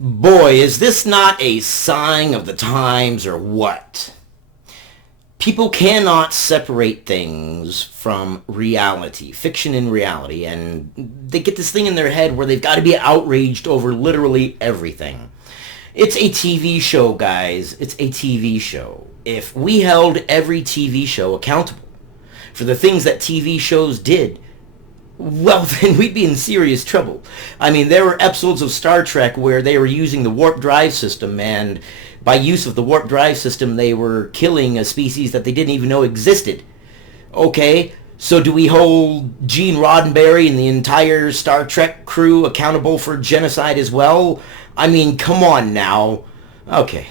Boy, is this not a sign of the times or what? People cannot separate things from reality, fiction and reality, and they get this thing in their head where they've got to be outraged over literally everything. It's a TV show, guys. It's a TV show. If we held every TV show accountable for the things that TV shows did, well, then we'd be in serious trouble. I mean, there were episodes of Star Trek where they were using the warp drive system, and by use of the warp drive system, they were killing a species that they didn't even know existed. Okay, so do we hold Gene Roddenberry and the entire Star Trek crew accountable for genocide as well? I mean, come on now. Okay,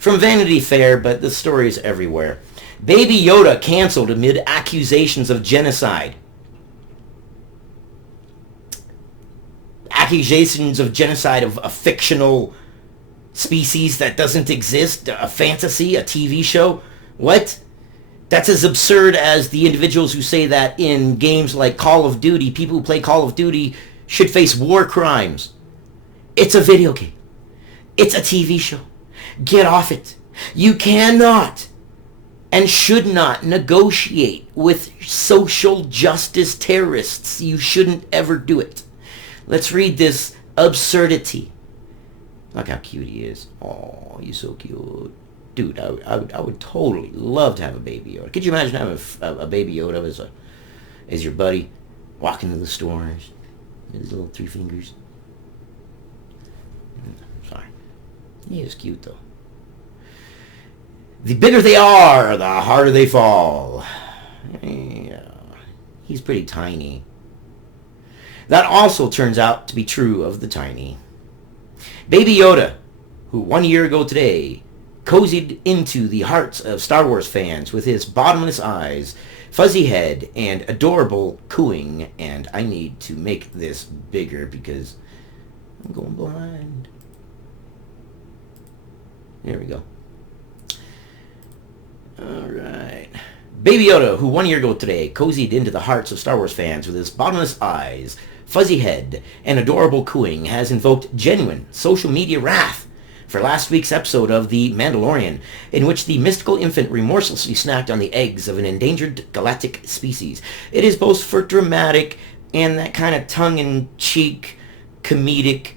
from Vanity Fair, but the story's everywhere. Baby Yoda canceled amid accusations of genocide. Accusations of genocide of a fictional species that doesn't exist, a fantasy, a TV show. What? That's as absurd as the individuals who say that in games like Call of Duty, people who play Call of Duty should face war crimes. It's a video game. It's a TV show. Get off it. You cannot and should not negotiate with social justice terrorists. You shouldn't ever do it. Let's read this absurdity. Look how cute he is. Oh, he's so cute. Dude, I would totally love to have a baby Yoda. Could you imagine having a baby Yoda as your buddy, walking to the stores with his little 3 fingers? Sorry. He is cute, though. The bigger they are, the harder they fall. Yeah, he's pretty tiny. That also turns out to be true of the tiny. Baby Yoda, who 1 year ago today cozied into the hearts of Star Wars fans with his bottomless eyes, fuzzy head, and adorable cooing. And I need to make this bigger because I'm going blind. There we go. Alright. Baby Yoda, who 1 year ago today cozied into the hearts of Star Wars fans with his bottomless eyes, fuzzy head, and adorable cooing, has invoked genuine social media wrath for last week's episode of The Mandalorian, in which the mystical infant remorselessly snacked on the eggs of an endangered galactic species. It is both for dramatic and that kind of tongue-in-cheek, comedic,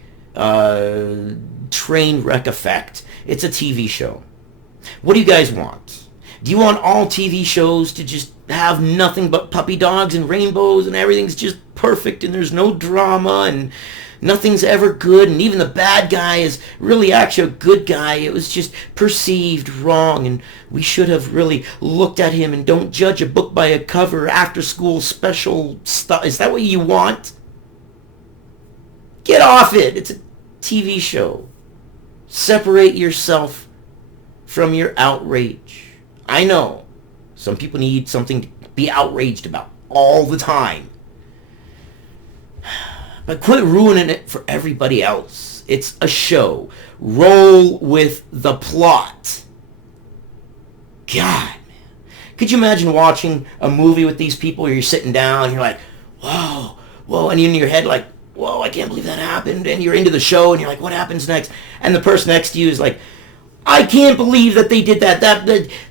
train wreck effect. It's a TV show. What do you guys want? Do you want all TV shows to just have nothing but puppy dogs and rainbows and everything's just perfect and there's no drama and nothing's ever good and even the bad guy is really actually a good guy? It was just perceived wrong and we should have really looked at him, and don't judge a book by a cover, after school special stuff. Is that what you want? Get off it. It's a TV show. Separate yourself from your outrage. I know some people need something to be outraged about all the time. But quit ruining it for everybody else. It's a show. Roll with the plot. God, man. Could you imagine watching a movie with these people where you're sitting down and you're like, whoa, whoa, and in your head like, whoa, I can't believe that happened. And you're into the show and you're like, what happens next? And the person next to you is like, I can't believe that they did that.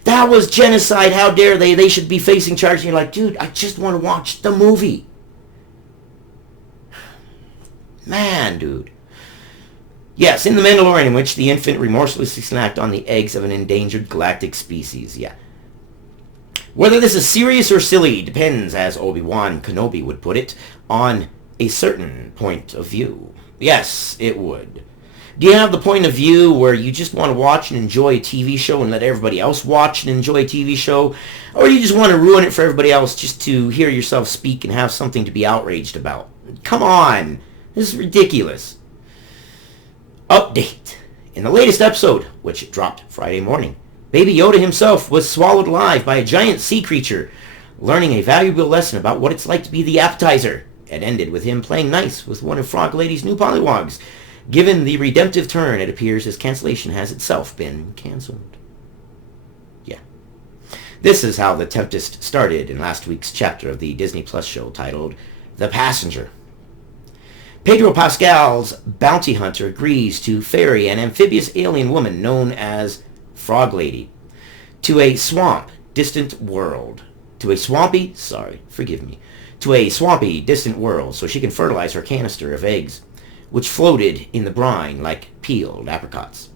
That was genocide. How dare they? They should be facing charges. And you're like, dude, I just want to watch the movie. Man, dude. Yes, in The Mandalorian, in which the infant remorselessly snacked on the eggs of an endangered galactic species. Yeah. Whether this is serious or silly depends, as Obi-Wan Kenobi would put it, on a certain point of view. Yes, it would. Do you have the point of view where you just want to watch and enjoy a TV show and let everybody else watch and enjoy a TV show? Or do you just want to ruin it for everybody else just to hear yourself speak and have something to be outraged about? Come on. This is ridiculous. Update. In the latest episode, which dropped Friday morning, Baby Yoda himself was swallowed alive by a giant sea creature, learning a valuable lesson about what it's like to be the appetizer. It ended with him playing nice with one of Frog Lady's new pollywogs. Given the redemptive turn, it appears his cancellation has itself been cancelled. Yeah. This is how the Tempest started in last week's chapter of the Disney Plus show titled The Passenger. Pedro Pascal's bounty hunter agrees to ferry an amphibious alien woman known as Frog Lady to a distant world. To a swampy, distant world so she can fertilize her canister of eggs, which floated in the brine like peeled apricots.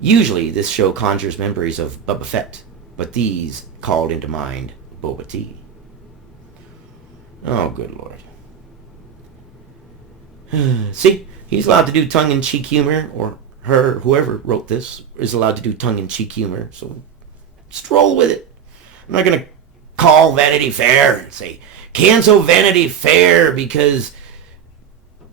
Usually this show conjures memories of Boba Fett, but these called into mind Boba Tea. Oh, good Lord. See, he's allowed to do tongue-in-cheek humor, or her, whoever wrote this, is allowed to do tongue-in-cheek humor, so stroll with it. I'm not going to call Vanity Fair and say, cancel Vanity Fair because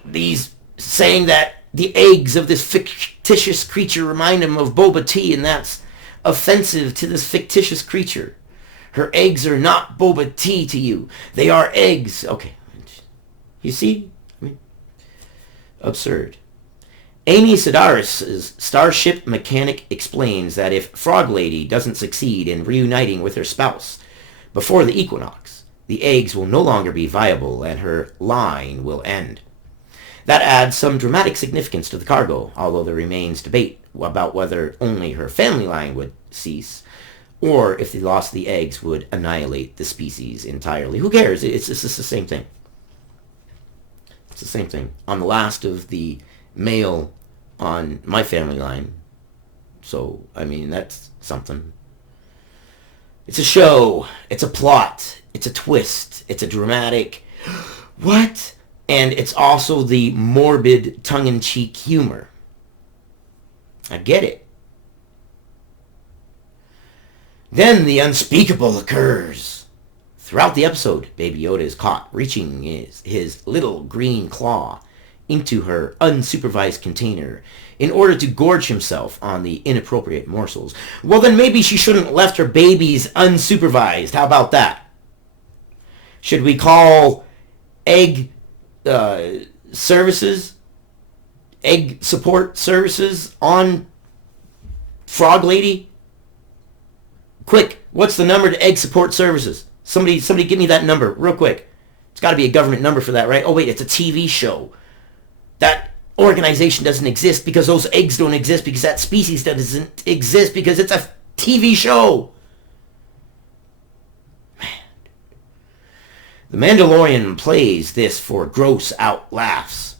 these saying that the eggs of this fictitious creature remind him of Boba Tea, and that's offensive to this fictitious creature. Her eggs are not Boba Tea to you. They are eggs. Okay. You see? I mean, absurd. Amy Sedaris' Starship Mechanic explains that if Frog Lady doesn't succeed in reuniting with her spouse before the equinox, the eggs will no longer be viable and her line will end. That adds some dramatic significance to the cargo, although there remains debate about whether only her family line would cease, or if the loss of the eggs would annihilate the species entirely. Who cares? It's the same thing. It's the same thing. I'm the last of the male on my family line, so, I mean, that's something. It's a show. It's a plot. It's a twist. It's a dramatic... What? And it's also the morbid tongue-in-cheek humor. I get it. Then the unspeakable occurs. Throughout the episode, Baby Yoda is caught reaching his little green claw into her unsupervised container in order to gorge himself on the inappropriate morsels. Well, then maybe she shouldn't have left her babies unsupervised. How about that? Should we call egg services, egg support services on Frog Lady? Quick, what's the number to egg support services? Somebody give me that number real quick. It's got to be a government number for that, right? Oh wait, it's a TV show. That organization doesn't exist because those eggs don't exist because that species doesn't exist because it's a TV show. The Mandalorian plays this for gross out laughs.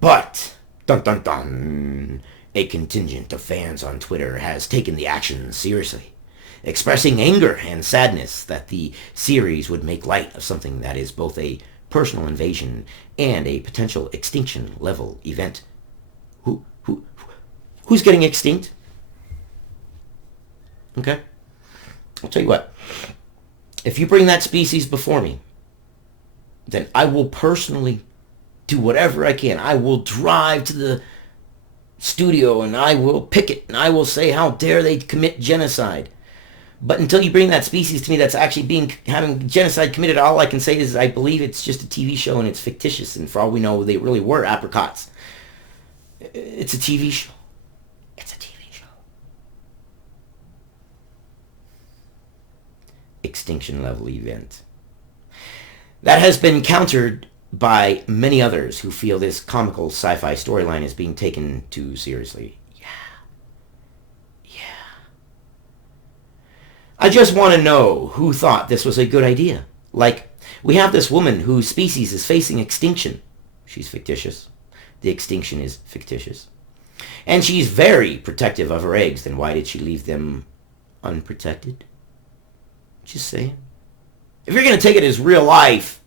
But, dun dun dun, a contingent of fans on Twitter has taken the action seriously, expressing anger and sadness that the series would make light of something that is both a personal invasion and a potential extinction level event. Who's getting extinct? Okay. I'll tell you what. If you bring that species before me, then I will personally do whatever I can. I will drive to the studio and I will picket and I will say how dare they commit genocide. But until you bring that species to me that's actually having genocide committed, all I can say is I believe it's just a TV show and it's fictitious, and for all we know they really were apricots. It's a TV show. It's a TV show. Extinction level event. That has been countered by many others who feel this comical sci-fi storyline is being taken too seriously. Yeah. I just want to know who thought this was a good idea. Like, we have this woman whose species is facing extinction. She's fictitious. The extinction is fictitious. And she's very protective of her eggs. Then why did she leave them unprotected? Just saying. If you're going to take it as real life,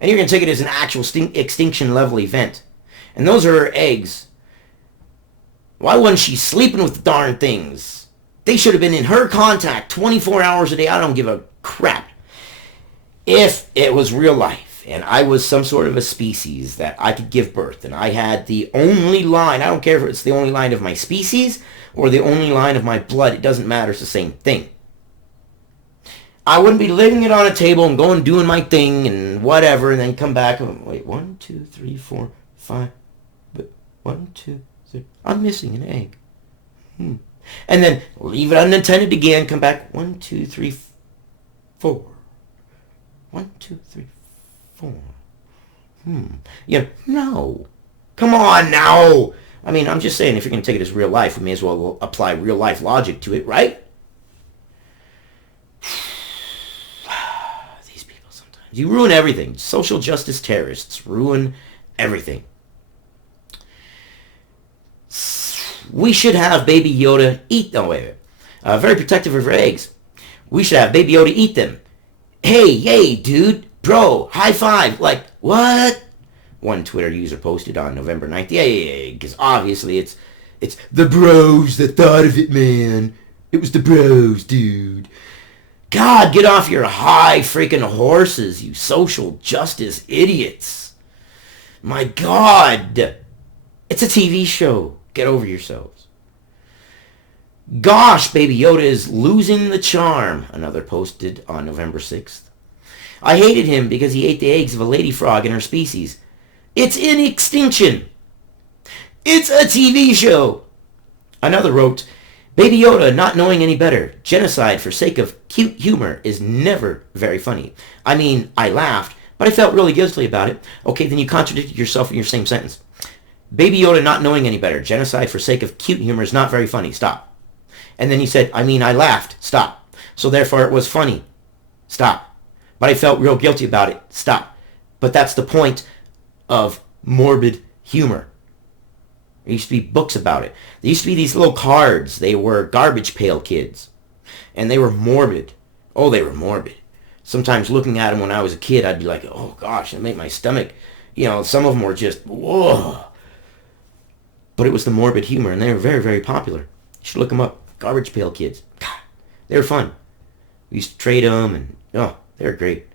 and you're going to take it as an actual extinction level event, and those are her eggs, why wasn't she sleeping with the darn things? They should have been in her contact 24 hours a day. I don't give a crap. If it was real life, and I was some sort of a species that I could give birth, and I had the only line, I don't care if it's the only line of my species, or the only line of my blood, it doesn't matter, it's the same thing. I wouldn't be leaving it on a table and going doing my thing and whatever, and then come back and wait, 1, 2, 3, 4, 5, but 1, 2, 3, I'm missing an egg. And then leave it unattended again, come back, 1, 2, 3, 4. 1, 2, 3, 4. No. Come on now. I mean, I'm just saying, if you're going to take it as real life, we may as well apply real life logic to it, right? These people sometimes. You ruin everything. Social justice terrorists ruin everything. We should have Baby Yoda eat... Oh, wait. Very protective of her eggs. We should have Baby Yoda eat them. Hey, dude. Bro, high five. Like, what? One Twitter user posted on November 9th. Yeah, because obviously it's the bros that thought of it, man. It was the bros, dude. God, get off your high freaking horses, you social justice idiots. My God. It's a TV show. Get over yourselves. Gosh, Baby Yoda is losing the charm, another posted on November 6th. I hated him because he ate the eggs of a lady frog in her species. It's in extinction. It's a TV show. Another wrote, Baby Yoda not knowing any better. Genocide for sake of cute humor is never very funny. I mean, I laughed, but I felt really guilty about it. Okay, then you contradicted yourself in your same sentence. Baby Yoda not knowing any better. Genocide for sake of cute humor is not very funny. Stop. And then you said, I mean, I laughed. Stop. So therefore it was funny. Stop. But I felt real guilty about it. Stop. But that's the point of morbid humor. There used to be books about it. There used to be these little cards. They were garbage pail kids. And they were morbid. Oh, they were morbid. Sometimes looking at them when I was a kid, I'd be like, oh gosh, it made my stomach, some of them were just, whoa. But it was the morbid humor, and they were very, very popular. You should look them up. Garbage pail kids. God, they were fun. We used to trade them, and they were great.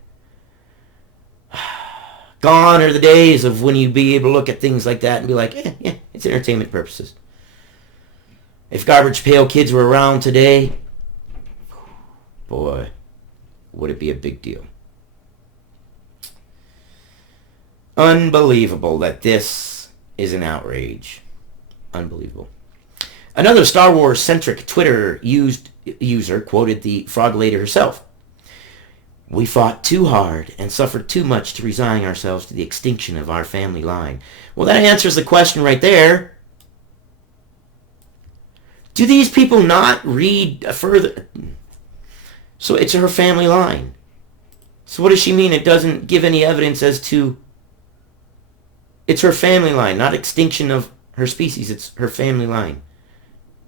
Gone are the days of when you'd be able to look at things like that and be like, yeah, it's entertainment purposes. If garbage pail kids were around today, boy, would it be a big deal. Unbelievable that this is an outrage. Unbelievable. Another Star Wars-centric Twitter user quoted the frog lady herself. We fought too hard and suffered too much to resign ourselves to the extinction of our family line. Well, that answers the question right there. Do these people not read further? So it's her family line. So what does she mean? It doesn't give any evidence as to... It's her family line, not extinction of her species. It's her family line.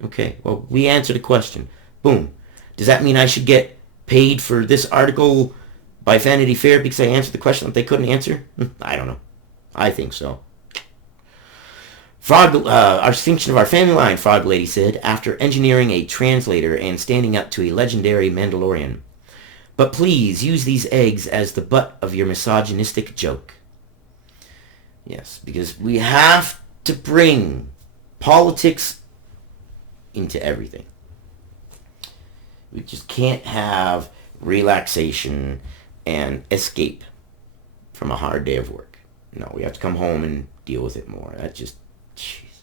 Okay, well, we answered the question. Boom. Does that mean I should get paid for this article by Vanity Fair because I answered the question that they couldn't answer? I don't know. I think so. Our extinction of our family line, Frog Lady said, after engineering a translator and standing up to a legendary Mandalorian. But please use these eggs as the butt of your misogynistic joke. Yes, because we have to bring politics into everything. We just can't have relaxation and escape from a hard day of work. No, we have to come home and deal with it more. That just... Jesus.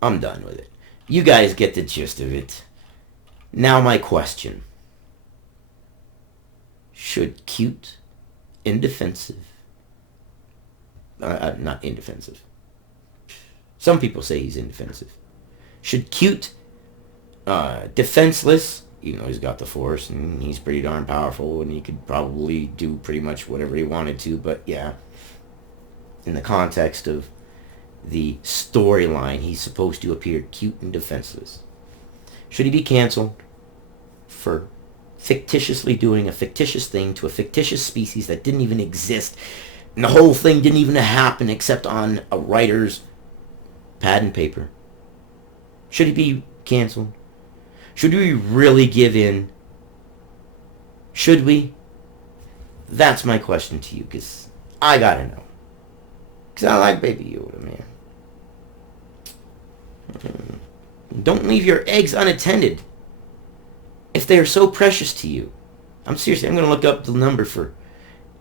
I'm done with it. You guys get the gist of it. Now my question. Should cute, indefensive... not indefensive. Some people say he's indefensive. Should cute, defenseless, even though he's got the Force and he's pretty darn powerful and he could probably do pretty much whatever he wanted to, but yeah, in the context of the storyline, he's supposed to appear cute and defenseless. Should he be canceled for fictitiously doing a fictitious thing to a fictitious species that didn't even exist, and the whole thing didn't even happen except on a writer's pad and paper? Should he be canceled? Should we really give in? Should we? That's my question to you, because I gotta know. Because I like Baby Yoda, man. Don't leave your eggs unattended if they are so precious to you. I'm seriously, I'm going to look up the number for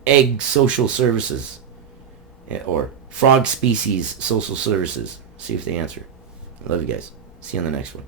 egg social services or frog species social services. See if they answer. I love you guys. See you on the next one.